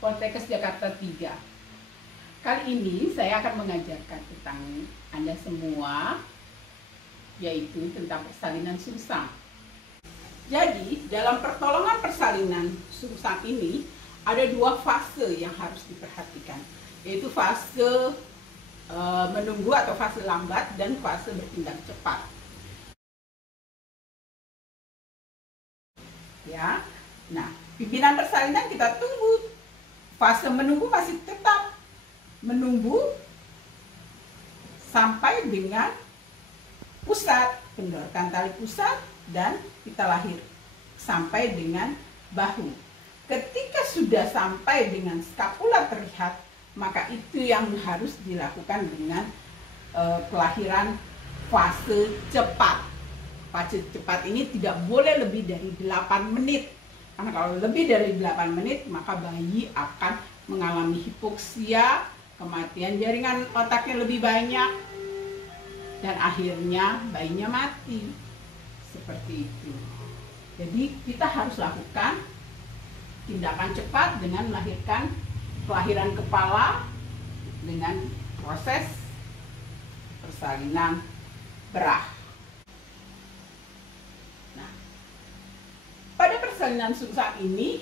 Poltekkes Jakarta 3. Kali ini saya akan mengajarkan tentang Anda semua, yaitu tentang persalinan sungsang. Jadi, dalam pertolongan persalinan sungsang ini, ada dua fase yang harus diperhatikan, yaitu fase menunggu atau fase lambat dan fase bertindak cepat. Ya, nah, pimpinan persalinan kita tunggu. Fase menunggu masih tetap menunggu sampai dengan pusat, kendorkan tali pusat, dan kita lahir sampai dengan bahu. Ketika sudah sampai dengan skapula terlihat, maka itu yang harus dilakukan dengan kelahiran fase cepat. Fase cepat ini tidak boleh lebih dari 8 menit. Karena kalau lebih dari 8 menit, maka bayi akan mengalami hipoksia, kematian jaringan otaknya lebih banyak, dan akhirnya bayinya mati. Seperti itu. Jadi kita harus lakukan tindakan cepat dengan melahirkan kelahiran kepala dengan proses persalinan berah. Pada persalinan sungsang ini,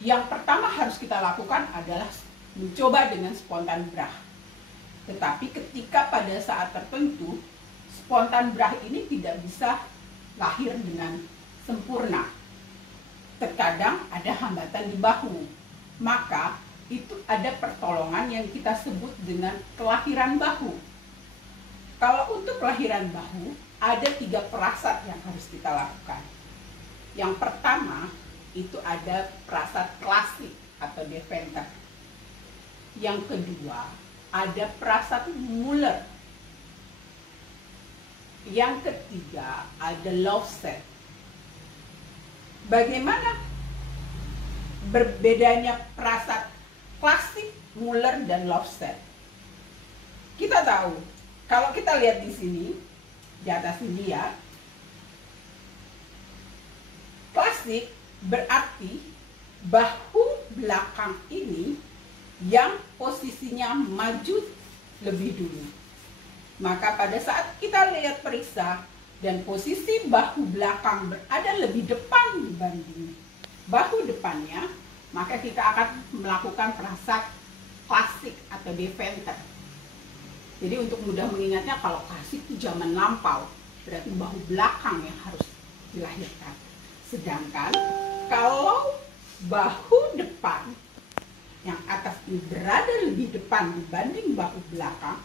yang pertama harus kita lakukan adalah mencoba dengan spontan berah. Tetapi ketika pada saat tertentu, spontan berah ini tidak bisa lahir dengan sempurna. Terkadang ada hambatan di bahu. Maka itu ada pertolongan yang kita sebut dengan kelahiran bahu. Kalau untuk kelahiran bahu, ada 3 perasat yang harus kita lakukan. Yang pertama, itu ada perasat klasik atau Deventer. Yang kedua, ada perasat Muller. Yang ketiga, ada Lowset. Bagaimana berbedanya perasat klasik, Muller, dan Lowset? Kita tahu, kalau kita lihat di sini, di atas ini ya, klasik berarti bahu belakang ini yang posisinya maju lebih dulu. Maka pada saat kita lihat periksa dan posisi bahu belakang berada lebih depan dibanding bahu depannya, maka kita akan melakukan perasat klasik atau Deventer. Jadi untuk mudah mengingatnya, kalau klasik itu zaman lampau, berarti bahu belakang yang harus dilahirkan. Sedangkan kalau bahu depan yang atas ini berada lebih depan dibanding bahu belakang,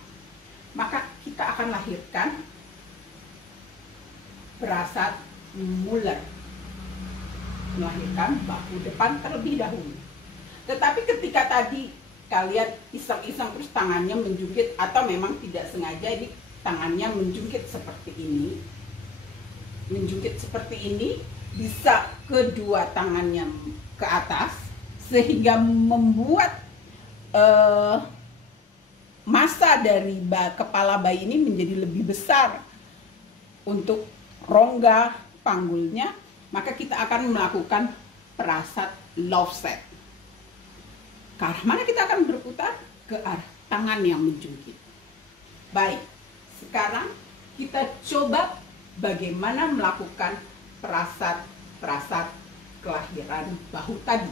maka kita akan lahirkan perasat Muller, melahirkan bahu depan terlebih dahulu. Tetapi ketika tadi kalian iseng-iseng terus tangannya menjungkit, atau memang tidak sengaja ini tangannya menjungkit seperti ini, bisa kedua tangannya ke atas sehingga membuat massa dari kepala bayi ini menjadi lebih besar untuk rongga panggulnya, maka kita akan melakukan perasat Lowset. Ke arah mana kita akan berputar? Ke arah tangan yang menjungkit. Baik, sekarang kita coba bagaimana melakukan perasat kelahiran bahu tadi.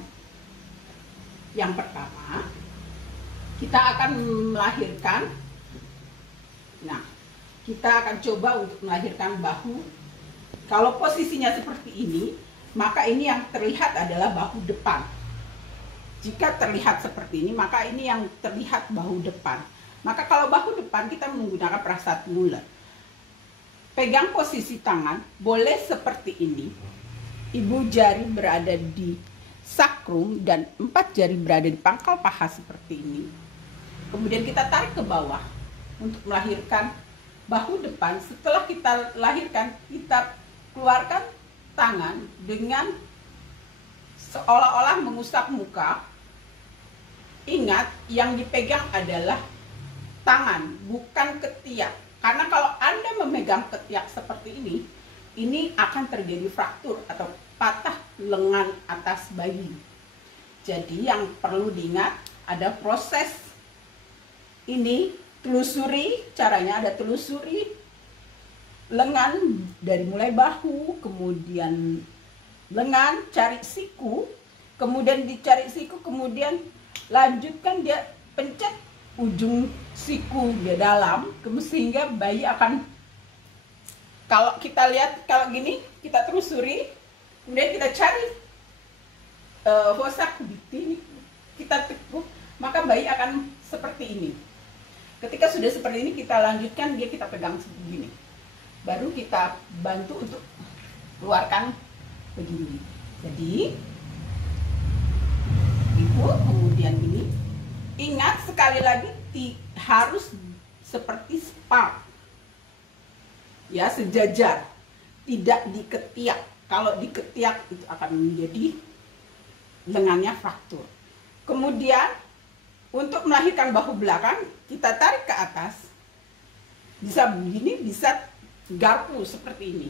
Yang pertama, kita akan melahirkan, kita akan coba untuk melahirkan bahu. Kalau posisinya seperti ini, maka ini yang terlihat adalah bahu depan. Jika terlihat seperti ini, maka ini yang terlihat bahu depan. Maka kalau bahu depan, kita menggunakan perasat Muller. Pegang posisi tangan, boleh seperti ini. Ibu jari berada di sakrum dan 4 jari berada di pangkal paha seperti ini. Kemudian kita tarik ke bawah untuk melahirkan bahu depan. Setelah kita lahirkan, kita keluarkan tangan dengan seolah-olah mengusap muka. Ingat, yang dipegang adalah tangan, bukan ketiak. Karena kalau Anda memegang ketiak seperti ini akan terjadi fraktur atau patah lengan atas bayi. Jadi yang perlu diingat ada proses ini, telusuri, caranya ada telusuri lengan dari mulai bahu, kemudian lengan, cari siku, kemudian dicari siku, kemudian lanjutkan dia pencet ujung siku dia dalam, sehingga bayi akan, kalau kita lihat kalau gini, kita telusuri, kemudian kita cari fossa cubiti, kita tekuk, maka bayi akan seperti ini. Ketika sudah seperti ini, kita lanjutkan dia, kita pegang begini, baru kita bantu untuk keluarkan begini. Jadi ibu, kemudian ini, ingat sekali lagi harus seperti spark ya, sejajar, tidak diketiak. Kalau diketiak itu akan menjadi lengannya fraktur. Kemudian untuk melahirkan bahu belakang, kita tarik ke atas, bisa begini, bisa garpu seperti ini.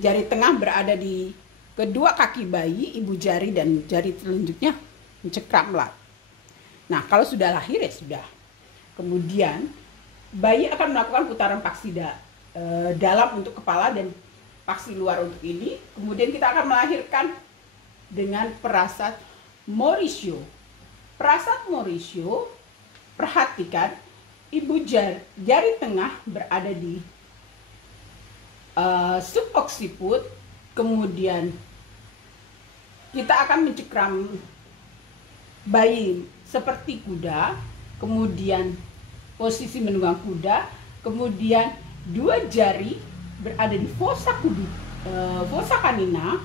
Jari tengah berada di kedua kaki bayi, ibu jari dan jari telunjuknya mencekramlah. Nah, kalau sudah lahir ya sudah. Kemudian bayi akan melakukan putaran paksi dalam untuk kepala dan paksi luar untuk ini. Kemudian kita akan melahirkan dengan perasat Mauricio. Perasat Mauricio, perhatikan ibu jari tengah berada di subocciput, kemudian kita akan mencekram bayi seperti kuda, kemudian posisi menunggang kuda, kemudian dua jari berada di fossa canina,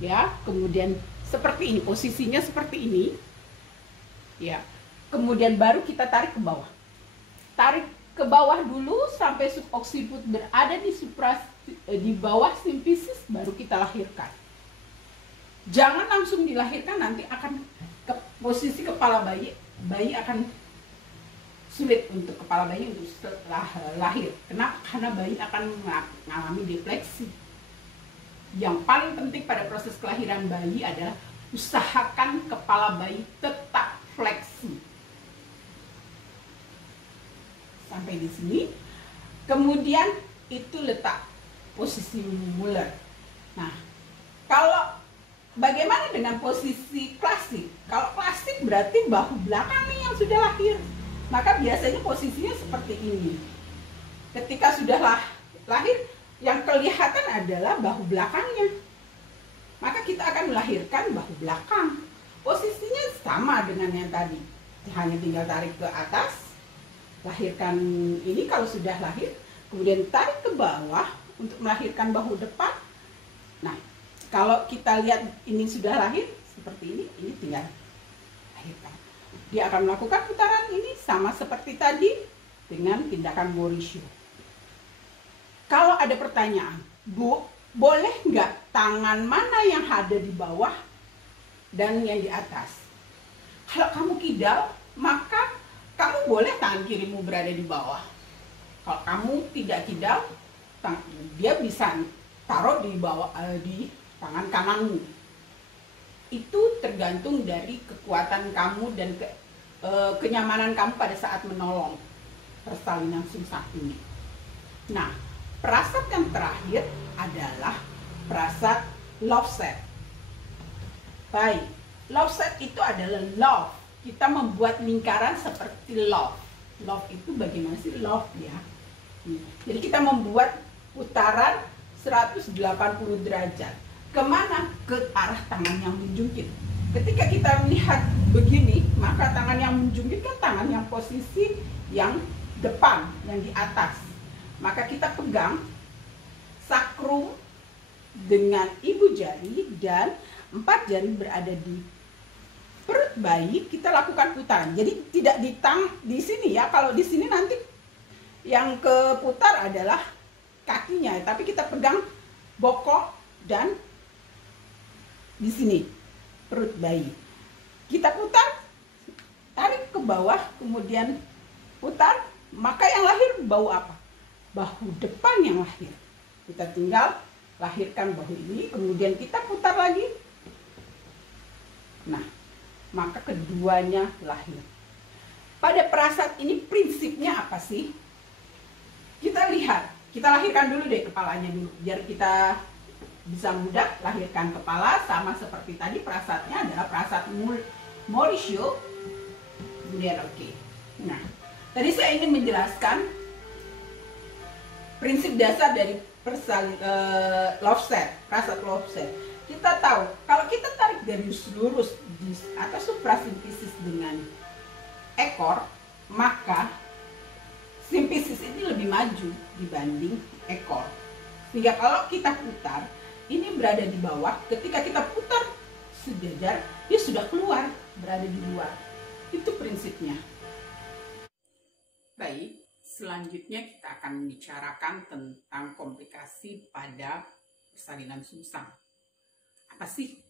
ya, kemudian seperti ini, posisinya seperti ini, ya, kemudian baru kita tarik ke bawah. Tarik ke bawah dulu sampai subocciput berada di bawah simfisis, baru kita lahirkan. Jangan langsung dilahirkan, nanti akan ke posisi kepala bayi akan sulit untuk kepala bayi untuk setelah lahir. Kenapa? Karena bayi akan mengalami defleksi. Yang paling penting pada proses kelahiran bayi adalah usahakan kepala bayi tetap fleksi. Sampai di sini. Kemudian itu letak posisi Muller. Nah, kalau bagaimana dengan posisi klasik? Kalau klasik berarti bahu belakang nih yang sudah lahir. Maka biasanya posisinya seperti ini. Ketika sudah lahir, yang kelihatan adalah bahu belakangnya. Maka kita akan melahirkan bahu belakang. Posisinya sama dengan yang tadi. Hanya tinggal tarik ke atas, lahirkan ini kalau sudah lahir, kemudian tarik ke bawah untuk melahirkan bahu depan. Nah, kalau kita lihat ini sudah lahir seperti ini tinggal lahirkan. Dia akan melakukan putaran ini sama seperti tadi dengan tindakan Mauricio. Kalau ada pertanyaan, Bu, boleh nggak tangan mana yang ada di bawah dan yang di atas? Kalau kamu kidal, maka kamu boleh tangan kirimu berada di bawah. Kalau kamu tidak kidal, dia bisa taruh di bawah di tangan kananmu. Itu tergantung dari kekuatan kamu dan kenyamanan kamu pada saat menolong persalinan sungsang ini. Nah, perasat yang terakhir adalah perasat love set. Baik, love set itu adalah love. Kita membuat lingkaran seperti love. Love itu bagaimana sih love ya? Jadi kita membuat putaran 180 derajat. Kemana? Ke arah tangan yang menjungkit. Ketika kita melihat begini, maka tangan yang menjungkit kan tangan yang posisi yang depan, yang di atas. Maka kita pegang sakrum dengan ibu jari dan 4 jari berada di perut bayi. Kita lakukan putaran. Jadi tidak di sini ya. Kalau di sini nanti yang keputar adalah kakinya, tapi kita pegang bokok dan di sini perut bayi. Kita putar, tarik ke bawah, kemudian putar, maka yang lahir bahu apa? Bahu depan yang lahir. Kita tinggal lahirkan bahu ini, kemudian kita putar lagi. Nah, maka keduanya lahir. Pada prasat ini prinsipnya apa sih? Kita lihat, kita lahirkan dulu deh kepalanya dulu, biar kita bisa mudah lahirkan kepala. Sama seperti tadi, prasatnya adalah prasat Mauricio. Kemudian oke. Nah, tadi saya ingin menjelaskan prinsip dasar dari Loveset, prasat Loveset. Kita tahu kalau kita tarik garis lurus di atas suprasimfisis dengan ekor, maka simfisis ini lebih maju dibanding ekor. Sehingga kalau kita putar, ini berada di bawah. Ketika kita putar sejajar, dia sudah keluar, berada di luar. Itu prinsipnya. Baik. Selanjutnya kita akan membicarakan tentang komplikasi pada persalinan sungsang. Apa sih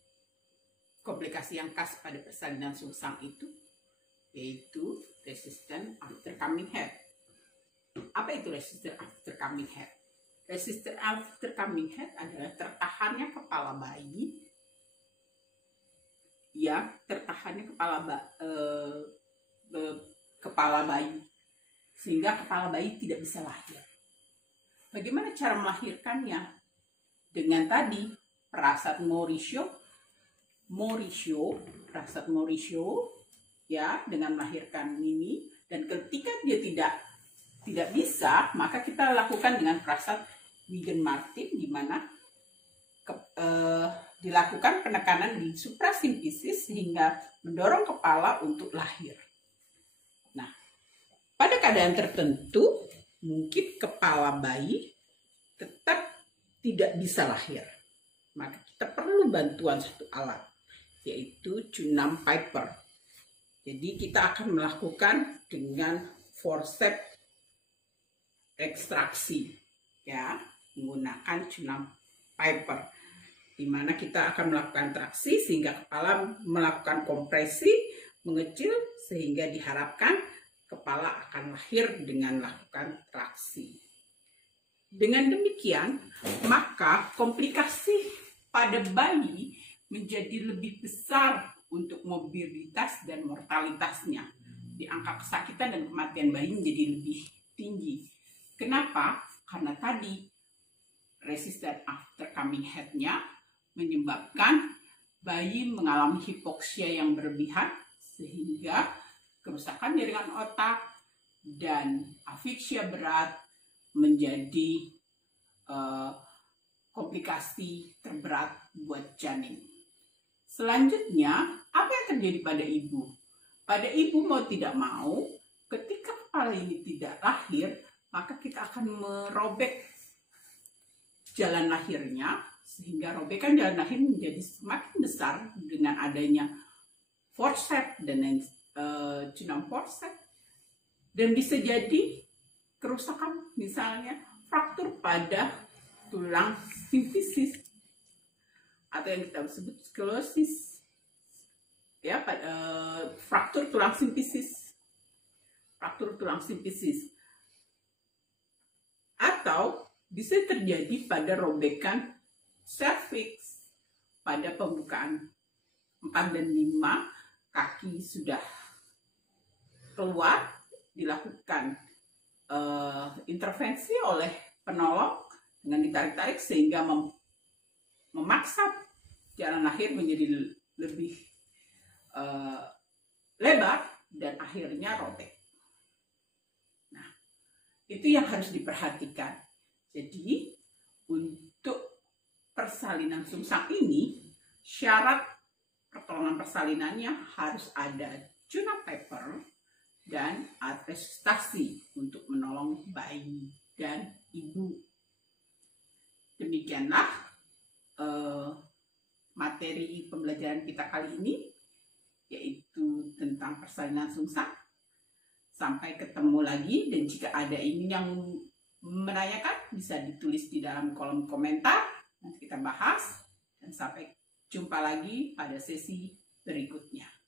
komplikasi yang khas pada persalinan sungsang itu? Yaitu resistant after coming head. Apa itu resistant after coming head? Resistant after coming head adalah tertahannya kepala bayi, ya, tertahannya kepala bayi, sehingga kepala bayi tidak bisa lahir. Bagaimana cara melahirkannya? Dengan tadi prasat prasat Mauricio, ya, dengan melahirkan ini. Dan ketika dia tidak bisa, maka kita lakukan dengan prasat Wigen-Martin, di mana dilakukan penekanan di suprasimfisis sehingga mendorong kepala untuk lahir. Pada keadaan tertentu, mungkin kepala bayi tetap tidak bisa lahir. Maka kita perlu bantuan satu alat, yaitu Cunham Piper. Jadi kita akan melakukan dengan forceps ekstraksi, ya, menggunakan Cunham Piper, di mana kita akan melakukan traksi sehingga kepala melakukan kompresi, mengecil, sehingga diharapkan kepala akan lahir dengan melakukan traksi. Dengan demikian, maka komplikasi pada bayi menjadi lebih besar untuk mobilitas dan mortalitasnya. Di angka kesakitan dan kematian bayi menjadi lebih tinggi. Kenapa? Karena tadi resistant after coming head-nya menyebabkan bayi mengalami hipoksia yang berlebihan, sehingga kerusakan jaringan otak dan afiksia berat menjadi komplikasi terberat buat janin. Selanjutnya, apa yang terjadi pada ibu? Pada ibu mau tidak mau, ketika kepala ini tidak lahir, maka kita akan merobek jalan lahirnya, sehingga robekan jalan lahir menjadi semakin besar dengan adanya forceps dan Cunham forceps, dan bisa jadi kerusakan, misalnya fraktur pada tulang simfisis atau yang kita sebut sklerosis, ya, fraktur tulang simfisis, atau bisa terjadi pada robekan serviks pada pembukaan 4 dan 5, kaki sudah keluar, dilakukan intervensi oleh penolong dengan ditarik-tarik sehingga memaksa jalan lahir menjadi lebih lebar dan akhirnya robek. Nah, itu yang harus diperhatikan. Jadi untuk persalinan sungsang ini, syarat pertolongan persalinannya harus ada Cunham Piper dan atestasi untuk menolong bayi dan ibu. Demikianlah materi pembelajaran kita kali ini, yaitu tentang persalinan sungsang. Sampai ketemu lagi, dan jika ada ini yang menanyakan bisa ditulis di dalam kolom komentar, nanti kita bahas, dan sampai jumpa lagi pada sesi berikutnya.